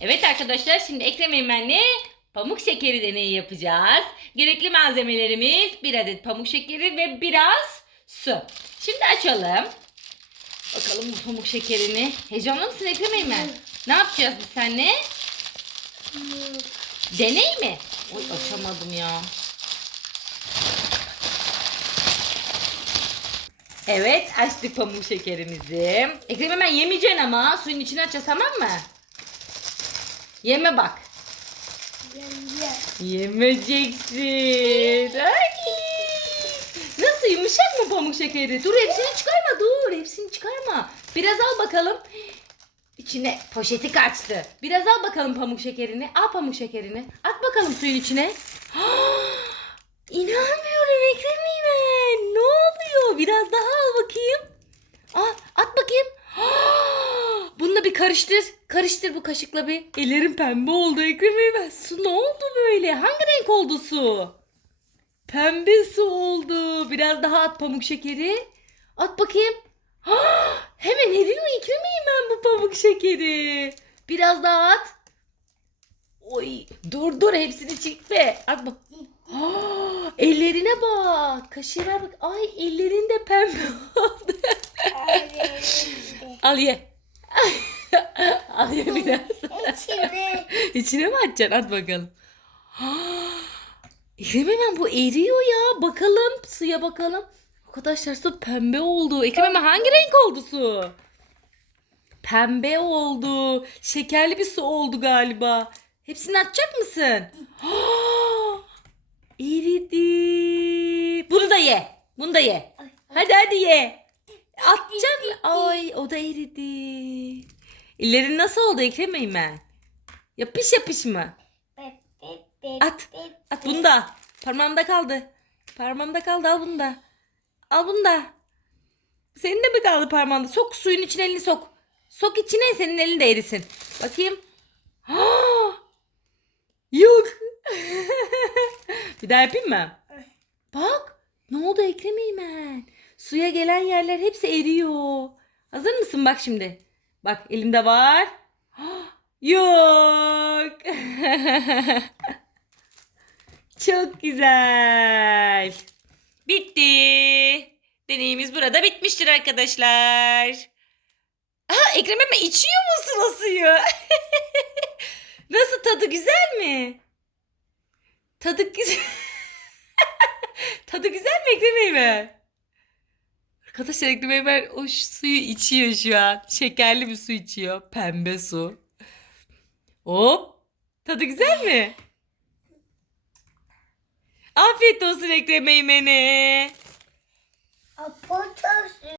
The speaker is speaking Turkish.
Evet arkadaşlar şimdi Ekrem Eymen'le pamuk şekeri deneyi yapacağız. Gerekli malzemelerimiz bir adet pamuk şekeri ve biraz su. Şimdi açalım. Bakalım bu pamuk şekerini. Heyecanlı mısın Ekrem Eymen? Ne yapacağız biz seninle? Deney mi? Oy açamadım ya. Evet açtık pamuk şekerimizi. Ekrem hemen yemeyeceksin ama suyun içine açacağız tamam mı? Yeme bak. Yemeyeceksin. Ay. Nasıl yumuşak mı pamuk şekeri? Dur hepsini çıkarma dur hepsini çıkarma. Biraz al bakalım. İçine poşeti kaçtı. Biraz al bakalım pamuk şekerini. Al pamuk şekerini. At bakalım suyun içine. İnanmıyorum Ekrem İmen. Ne oluyor? Biraz daha al bakayım. Al, at bakayım. Bununla bir karıştır. Karıştır bu kaşıkla bir. Ellerim pembe oldu Ekrem İmen. Su ne oldu böyle? Hangi renk oldu su? Pembe su oldu. Biraz daha at pamuk şekeri. At bakayım. Hemen eriyor Ekrem İmen bu pamuk şekeri. Biraz daha at. Oy dur dur hepsini çekme. At bak. Aa, ellerine bak. Kaşığı ver bak. Ay ellerin de pembe oldu. Al ye. Ye biraz. İçine mi atacaksın? At bakalım. Ekrem hemen bu eriyor ya. Bakalım suya bakalım. Arkadaşlar su pembe oldu. Ekrem hemen hangi renk oldu su? Pembe oldu. Şekerli bir su oldu galiba. Hepsini atacak mısın? Eridi. Bunu da ye. Bunu da ye. Hadi hadi ye. Atacak mı? Ay o da eridi. Ellerin nasıl oldu Ekrem Eymen? Yapış yapış mı? At. At bunu da. Parmağımda kaldı. Parmağımda kaldı al bunu da. Al bunu da. Senin de mi kaldı parmağında? Sok suyun içine elini sok. Sok içine senin elin de erisin. Bakayım. Ah! Yok. bir daha yapayım mı? Bak. Ne oldu Ekrem Eymen? Suya gelen yerler hepsi eriyor. Hazır mısın bak şimdi? Bak elimde var. Yok. Çok güzel. Bitti. Deneyimiz burada bitmiştir arkadaşlar. Aha Ekrem Eme içiyor musun o suyu? Nasıl tadı güzel mi? Tadı güzel. tadı güzel mi Ekrem Eme? Arkadaşlar Ekrem Eme o suyu içiyor şu an. Şekerli bir su içiyor. Pembe su. Hop. Tadı güzel mi? Afiyet olsun Ekrem Eymen'e. Apotos